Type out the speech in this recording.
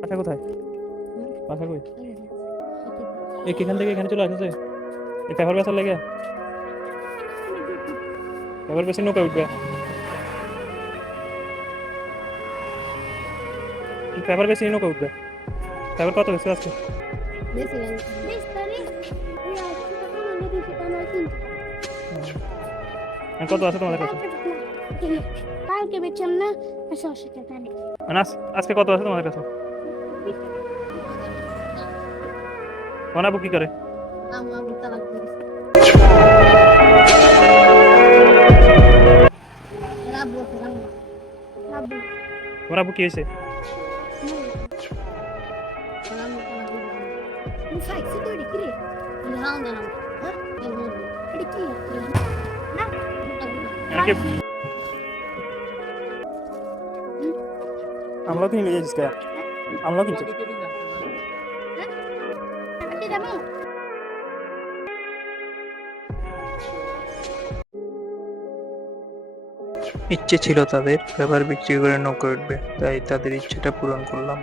বাসা কোথায়? বাসা কই? এই এখান থেকে এখানে চলে আসছে এই পেপার বেসার লাগে? পেপার বেসে নৌকা উঠবে। পেপার বেসে নৌকা উঠবে। পেপার কত বেশি আছে? কত আছে তোমাদের কাছে? কালকে বেচলাম না। মানে আজ- আজকে কত আছে তোমাদের কাছে? বানাবো কি করে তোমার আবু কি হয়েছে আমাকে আমরাও কিনে নিয়ে যাচ্ছিস কে কিনছি ইচ্ছে ছিল তাদের ব্যবহার বিক্রি করে নৌকা উঠবে তাই তাদের ইচ্ছেটা পূরণ করলাম।